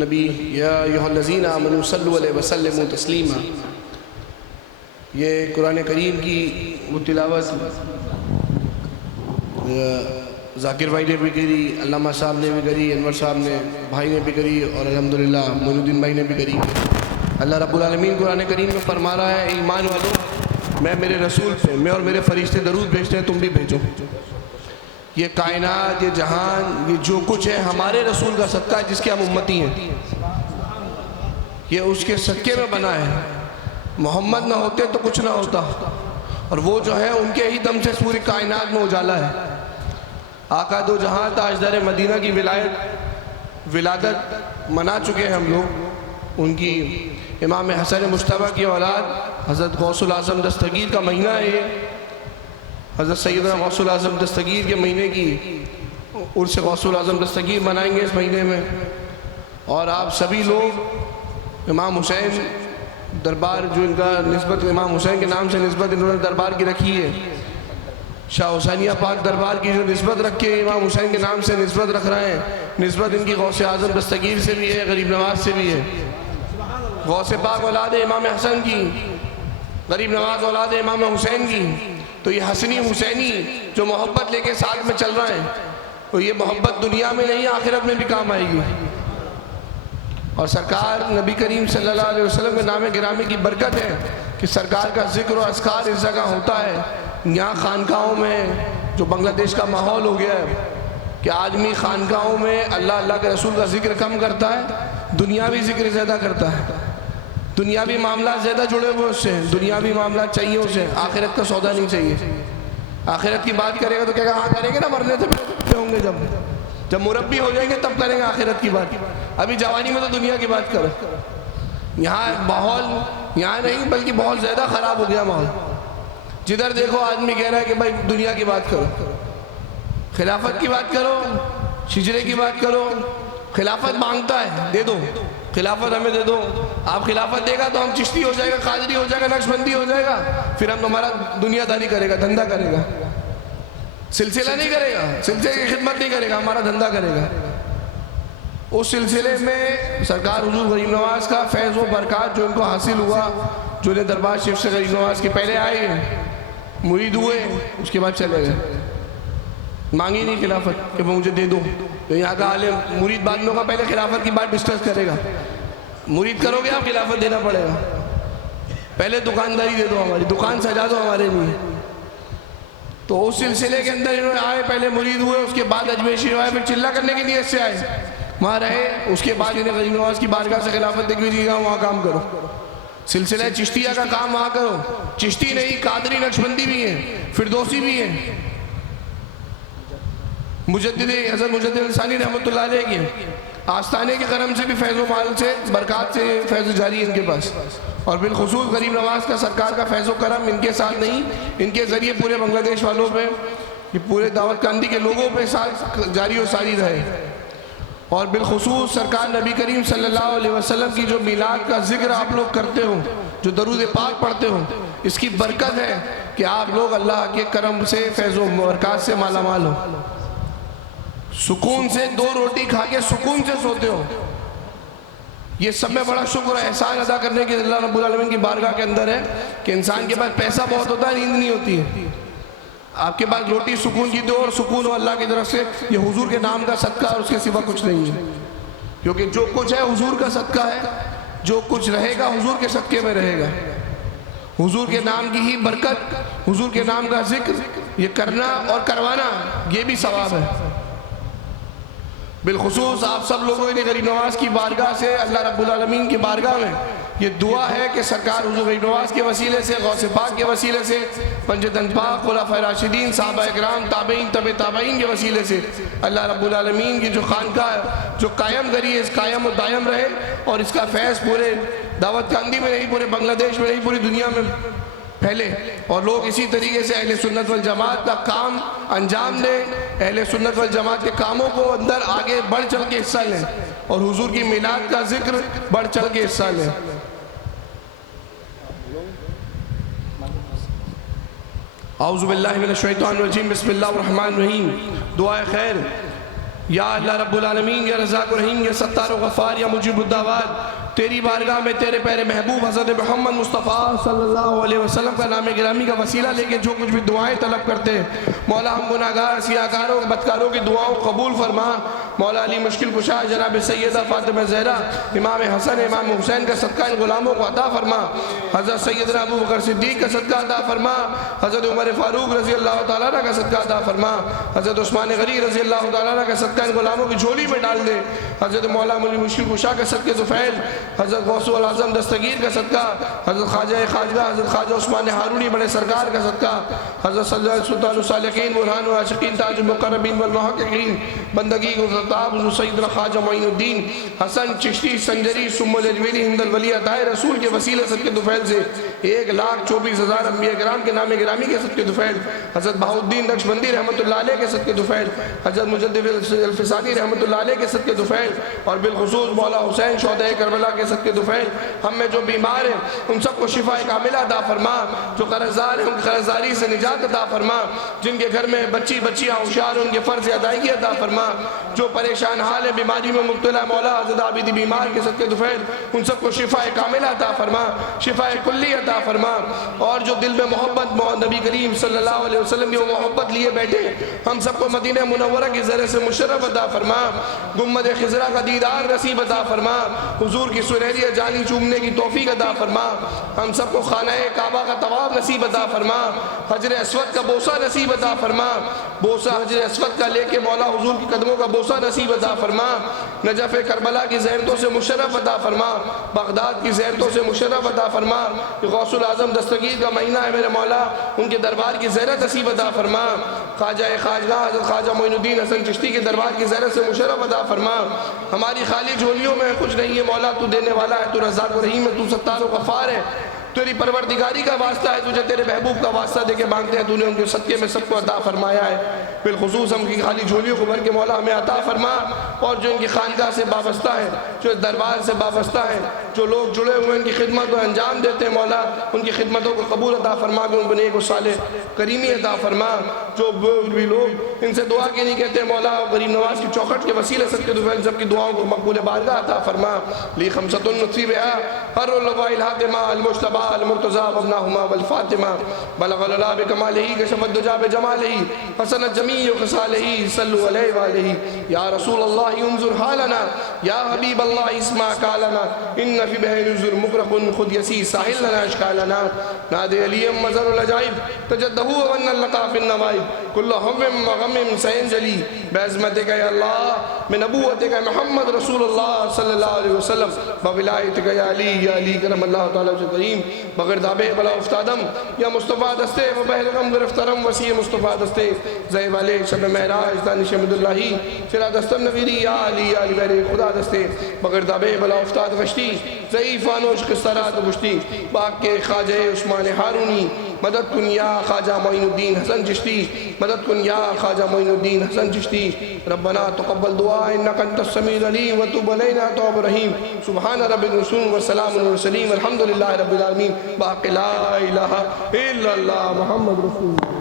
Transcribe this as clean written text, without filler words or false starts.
النبی یا ایھا الذین آمنوا صلوا علیہ وسلموا تسلیما۔ یہ قرآن کریم کی وہ تلاوت ذاکر بھائی نے بھی کری، علامہ صاحب نے بھی کری، انور صاحب نے بھائی نے بھی کری، اور الحمدللہ معین الدین بھائی نے بھی کری۔ اللہ رب العالمین قرآن کریم میں فرما رہا ہے، ایمان والو میں میرے رسول پہ، میں اور میرے فرشتے درود بھیجتے ہیں، تم بھی بھیجو۔ یہ کائنات، یہ جہان، یہ جو کچھ ہے ہمارے رسول کا صدقہ ہے جس کے ہم امتی ہیں، یہ اس کے صدقے میں بنا ہے۔ محمد نہ ہوتے تو کچھ نہ ہوتا، اور وہ جو ہے ان کے ہی دم سے پوری کائنات میں اجالا ہے۔ آقا دو جہاں تاجدار مدینہ کی ولادت منا چکے ہیں ہم لوگ، ان کی امام حسن مجتبیٰ کی اولاد حضرت غوث الاعظم دستگیر کا مہینہ ہے یہ، حضرت سیدنا غوث الاعظم دستگیر کے مہینے کی عرس غوث الاعظم دستگیر منائیں گے اس مہینے میں، اور آپ سبھی لوگ امام حسین دربار، جو ان کا نسبت امام حسین کے نام سے نسبت انہوں نے دربار کی رکھی ہے، شاہ حسینیہ پاک دربار کی جو نسبت رکھے امام حسین کے نام سے نسبت رکھ رہے ہیں، نسبت ان کی غوث اعظم دستگیر سے بھی ہے، غریب نواز سے بھی ہے۔ غوث پاک اولاد امام حسن کی، غریب نواز اولاد امام حسین کی، تو یہ حسنی حسینی جو محبت لے کے ساتھ میں چل رہے ہیں، تو یہ محبت دنیا میں نہیں آخرت میں بھی کام آئے گی۔ اور سرکار نبی کریم صلی اللہ علیہ وسلم کے نام گرامی کی برکت ہے کہ سرکار کا ذکر و اذکار اس جگہ ہوتا ہے۔ یہاں خانقاہوں میں جو بنگلہ دیش کا ماحول ہو گیا ہے کہ آدمی خانقاہوں میں اللہ کے رسول کا ذکر کم کرتا ہے، دنیاوی ذکر زیادہ کرتا ہے، دنیاوی معاملات زیادہ جڑے ہوئے اس سے، دنیاوی معاملات چاہیے اسے، آخرت کا سودا نہیں چاہیے۔ آخرت کی بات کرے گا تو کہے گا ہاں کریں گے نا، مرنے سے پہلے ہوں گے، جب مربی ہو جائیں گے تب کریں گے آخرت کی بات، ابھی جوانی میں تو دنیا کی بات کرو۔ یہاں ماحول یہاں نہیں بلکہ بہت زیادہ خراب ہو گیا ماحول، جدھر دیکھو آدمی کہہ رہا ہے کہ بھائی دنیا کی بات کرو، خلافت کی بات کرو، شجرے کی بات کرو۔ خلافت مانگتا ہے، دے دو خلافت، ہمیں دے دو۔ آپ خلافت دے گا تو ہم چشتی ہو جائے گا، قادری ہو جائے گا، نقشبندی ہو جائے گا، پھر ہم ہمارا دنیا داری کرے گا، دھندا کرے گا، سلسلہ نہیں کرے گا، سلسلے کی خدمت نہیں کرے گا، ہمارا دھندا کرے گا۔ اس سلسلے میں سرکار حضور غریب نواز کا فیض و برکات جو ان کو حاصل ہوا، جو انہیں دربار شریف سے غریب نواز کے پہلے آئے مرید ہوئے، اس کے بعد چلے گئے، مانگی نہیں خلافت کہ مجھے دے دو۔ تو یہاں کا عالم مرید بعد میں ہوگا، پہلے خلافت کی بات ڈسکس کرے گا، مرید کرو گے آپ خلافت دینا پڑے گا، پہلے دکانداری دے دو، ہماری دکان سجا دو ہمارے لیے۔ تو اس سلسلے کے اندر انہوں نے آئے، پہلے مرید ہوئے، اس کے بعد اجمیشی ہوئے، پھر چلہ کرنے کے نیت سے آئے، وہاں رہے، اس کے بعد انہیں غریب نواز کی بارگاہ سے خلافت دے کے کہا وہاں کام کرو، سلسلہ چشتیہ کا کام وہاں کرو۔ چشتی نہیں، قادری نقشبندی بھی ہیں، فردوسی بھی ہیں، مجدد حضرت مجدد الثانی رحمۃ اللہ علیہ کی آستانے کے کرم سے بھی فیض و مال سے برکات سے فیض جاری ان کے پاس، اور بالخصوص غریب نواز کا سرکار کا فیض و کرم ان کے ساتھ نہیں، ان کے ذریعے پورے بنگلہ دیش والوں پہ، یہ پورے دعوت کاندی کے لوگوں پہ ساتھ جاری و ساری رہے۔ اور بالخصوص سرکار نبی کریم صلی اللہ علیہ وسلم کی جو میلاد کا ذکر آپ لوگ کرتے ہو، جو درود پاک پڑھتے ہو، اس کی برکت ہے کہ آپ لوگ اللہ کے کرم سے فیض و برکات سے مالا مال ہو، سکون سے دو روٹی کھا کے سکون سے سوتے ہو۔ یہ سب میں بڑا شکر ہے، احسان ادا کرنے کے اللہ رب العالمین کی بارگاہ کے اندر ہے کہ انسان کے پاس پیسہ بہت ہوتا ہے، نیند نہیں ہوتی ہے۔ آپ کے پاس روٹی سکون کی دو اور سکون ہو اللہ کی طرف سے، یہ حضور کے نام کا صدقہ اور اس کے سوا کچھ نہیں ہے، کیونکہ جو کچھ ہے حضور کا صدقہ ہے، جو کچھ رہے گا حضور کے صدقے میں رہے گا۔ حضور کے نام کی ہی برکت، حضور کے نام کا ذکر یہ کرنا اور کروانا، یہ بھی ثواب ہے۔ بالخصوص آپ سب لوگوں نے غریب نواز کی بارگاہ سے اللہ رب العالمین کی بارگاہ میں یہ دعا ہے کہ سرکار حضور غریب نواز کے وسیلے سے، غوث پاک کے وسیلے سے، پنجتن پاک، خلفائے راشدین، صحابہ اکرام، تابعین، تبع تابعین کے وسیلے سے اللہ رب العالمین کی جو خانقاہ جو قائم کری ہے، اس قائم و دائم رہے، اور اس کا فیض پورے دعوت کاندی میں نہیں، پورے بنگلہ دیش میں نہیں، پوری دنیا میں پھیلے، اور لوگ اسی طریقے سے اہل سنت والجماعت کا کام انجام دیں، اہل سنت والجماعت کے کاموں کو اندر آگے بڑھ چل کے حصہ لیں، اور حضور کی میلاد کا ذکر بڑھ چل کے حصہ لیں۔ اعوذ باللہ من الشیطان الرجیم، بسم اللہ الرحمن الرحیم۔ دعائے خیر یا اللہ رب العالمین، یا رزاق الرحیم، یا ستار و غفار، یا مجیب الدعوات، تیری بارگاہ میں تیرے پیارے محبوب حضرت محمد مصطفیٰ صلی اللہ علیہ وسلم کا نام گرامی کا وسیلہ لے کے جو کچھ بھی دعائیں طلب کرتے ہیں مولا ہم گناہگار سیاہکاروں بدکاروں کی دعاؤں کو قبول فرما۔ مولا علی مشکل کشا جناب سیدہ فاطمہ زہرا امام حسن امام حسین کا صدقہ ان غلاموں کو عطا فرما۔ حضرت سیدنا ابو بکر صدیق کا صدقہ عطا فرما۔ حضرت عمر فاروق رضی اللہ تعالیٰ کا صدقہ عطا فرما۔ حضرت عثمان غنی رضی اللہ تعالیٰ کا صدقہ ان غلاموں کی جھولی میں ڈال دے۔ حضرت مولا علی مشکل کشا کا صدقہ طفیل، حضرت غوث الاعظم دستگیر کا صدقہ، حضرت خواجہ خواجہ حضرت خواجہ عثمان ہارونی بڑے سرکار کا صدقہ، حضرت سلطان الصالحین برہان العاشقین تاج المقربین والمحققین بندگی گزرتاب حضرت سیدنا خواجہ معین الدین حسن چشتی سنجری ثم الاجویری ہند الولی عطائے رسول کے وسیلہ صدقہ طفیل سے 1,24,000 انبیاء کرام کے نام گرامی کے صدقہ طفیل، حضرت بہاؤالدین نقشبندی رحمۃ اللہ علیہ کے صدقہ طفیل، حضرت مجدد الفسانی رحمۃ اللہ علیہ کے صدقہ طفیل، اور بالخصوص مولا حسین شہدائے کربلا کے صدقہ طفیل۔ ہم میں جو بیمار ہیں ان سب کو شفا کاملہ عطا فرما، جو قرضدار ہیں ان کی قرضداری سے نجات عطا فرما، جن کے گھر میں بچیاں ہوشیار ان کے فرض ادائیگی عطا فرما، جو پریشان حال ہے بیماری میں مبتلا مولا حضرت عابدی بیمار کے صدقہ طفیل ان سب کو شفا کاملہ عطا فرما، شفا کلی عطا فرما، اور جو دل میں محبت نبی کریم صلی اللہ علیہ وسلم کی وہ محبت لیے بیٹھے ہم سب کو مدینہ منورہ کی ذرے سے مشرف عطا فرما، گنبد خضرا کا دیدار نصیب عطا فرما، حضور کی سنہری جانی چومنے کی توفیق عطا فرما، ہم سب کو خانہ کعبہ کا طواف نصیب عطا فرما، حجر اسود کا بوسہ نصیب عطا فرما، بوسہ حجر اسود کا لے کے مولا حضور کی قدموں کا بوسہ نصیب عطا فرما، نجف کربلا کی زینتوں سے مشرف عطا فرما، بغداد کی زینتوں سے مشرف عطا فرما، غوث الاعظم دستگیر کا مہینہ ہے میرے مولا ان کے دربار کی زیارت نصیب عطا فرما، خواجہ خواجہ حضرت خواجہ معین الدین حسن چشتی کے دربار کی زیارت سے مشرف عطا فرما۔ ہماری خالی جھولیوں میں کچھ نہیں ہے مولا، تو دینے والا ہے، تو رزاق و رحیم ہے، تو ستار و غفار ہے، تیری پروردگاری کا واسطہ ہے، تجھے تیرے محبوب کا واسطہ دے کے مانگتے ہیں، تو نے ان کے صدقے میں سب کو عطا فرمایا ہے، بالخصوص ہم کی خالی جھولیوں کو بھر کے مولا ہمیں عطا فرما، اور جو ان کی خانقاہ سے وابستہ ہے، جو دربار سے وابستہ ہے، جو لوگ جڑے ہوئے ان کی خدمت کو انجام دیتے ہیں مولا ان کی خدمتوں کو قبول عطا فرما کہ ان کو نیک و صالح کریمی عطا فرما، جو بھی لوگ ان سے دعا کے نہیں کہتے مولا غریب نواز کی چوکھٹ کے وسیلے صدقے طفیل سب کی دعاؤں کو مقبول بارگاہ عطا فرما، لی خمسۃ نصیبہا ہر اللواء الحاتمہ المجتبی المرتضی وابناہما والفاطمہ بلغ العلا بکمالہ کشف الدجا بجمالہ حسنت جمیع خصالہ صلو علیہ وآلہ یا رسول اللہ انظر حالنا یا حبیب اللہ اسمع قالنا ان فی بحر الزر مغرق خود یسی ساحل لنا اشکالنا نادی علیم مظہر العجائب تجدہو ون اللقا فی النوائب کل حم وغم سینجلی بعظمتک یا اللہ من نبوتک محمد رسول اللہ صلی اللہ علیہ وسلم بولایتک یا علی کرم اللہ تعالیٰ کریم بغیر دابے بلا افتادم یا مصطفیٰ دستے و بہلغم گرفترم وسیع مصطفیٰ دستے زی والے شب معراج دانش حمد اللہی چرا دستم نویری یا علی بہر خدا دستے بغیر دابے بلا افتاد غشتی ضعیف آنوش قصرات گشتی باق کے خواجہ عثمان ہارونی مدد کن یا خواجہ معین الدین حسن چشتی مدد کن یا خواجہ معین الدین حسن چشتی ربنا تقبل دعا انکا انت السمیع العلیم وتب علینا توب رحیم سبحان رب الرسول والسلام والسلیم الحمدللہ رب العالمین باقی لا الہ الا اللہ محمد رسول